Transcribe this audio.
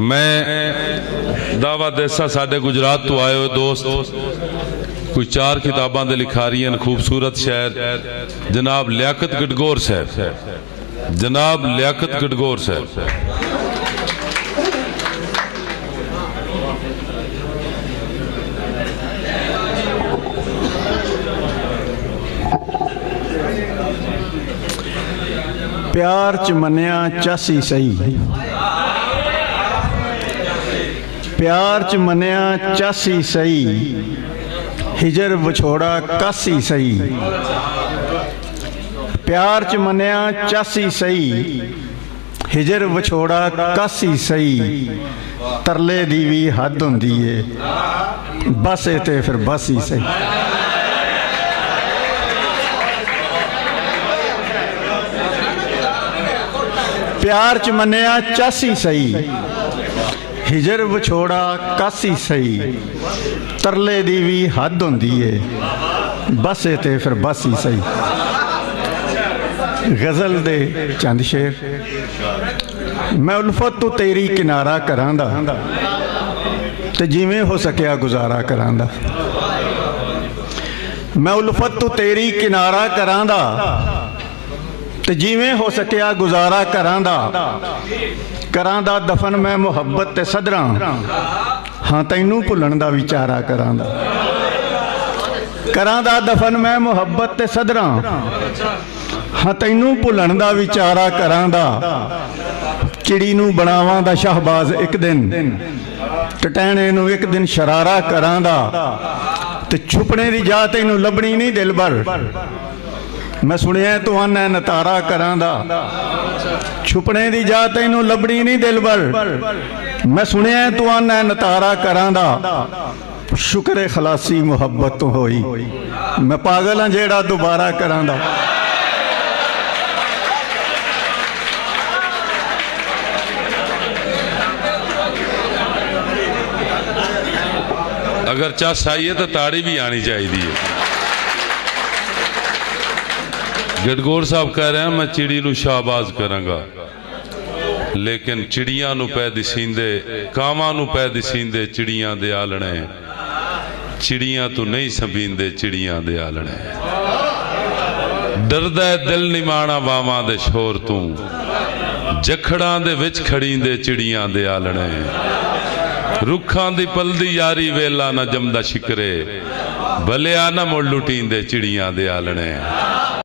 मैं दावा देसा साडे गुजरात तो आए हो दोस्त कोई 4 किताबां दे लिखारी हैं खूबसूरत शहर जनाब लियाकत गडगौर साहब, जनाब लियाकत गडगौर साहब। प्यार च मनिया चासी सही, प्यार च मनिया चासी सही, हिजर विछोड़ा कासी सही। प्यार च मनिया चासी सही, हिजर विछोड़ा कासी सही। तरले दी भी हद हुंदी है, बस ए ते फिर बस ही सही। प्यार च मनिया चासी सही, हिजर विछोड़ा कासी सही। तरले दी भी हद हुंदी है, बस ए ते फिर बस ही सही। गज़ल दे चंद शेर। मैं उल्फत तू तेरी किनारा करांदा ते जिवें हो सकिया गुजारा करांदा। मैं उल्फत तू तेरी किनारा करांदा ते जिवें हो सकिया गुजारा करांदा। करांदा दफन मैं मुहब्बत ते सदरा, हाँ तैनू भुलण दा विचारा करांदा। करांदा दफन मैं मुहब्बत ते सदरा, हाँ तैनू भुलण दा विचारा करांदा। चिड़ी नू बनावां दा शाहबाज एक दिन, टटैणे नू एक दिन शरारा करांदा। ते छुपने दी जा तैनू लभनी नहीं दिल भर, मैं सुनिया तू आना नतारा करांदा। छुपने दी जा तैनू लभनी नहीं दिल भर, मैं सुनिया तू आना नतारा करांदा। शुक्र खलासी मुहब्बत तो होई, मैं पागल हाँ जेड़ा दोबारा करांदा। अगर चस आई है तो ताड़ी भी आनी चाहिए। गडगौर साहब कह रहे हैं मैं चिड़ी नू शाहबाज करांगा, लेकिन चिड़ियां नू पै दिसींदे, कावां नू पै दिसींदे चिड़ियां दे आलणे। चिड़ियां तू नहीं संभींदे चिड़ियां दे आलणे। डरदा दिल निमाणा वावां दे शोर तू, जखड़ां दे विच खड़ींदे चिड़ियां दे आलणे। रुखां दी पलदी यारी वेला ना जमदा शिकरे, भलिया ना मुड़ लुटींदे चिड़ियां दे आलणे।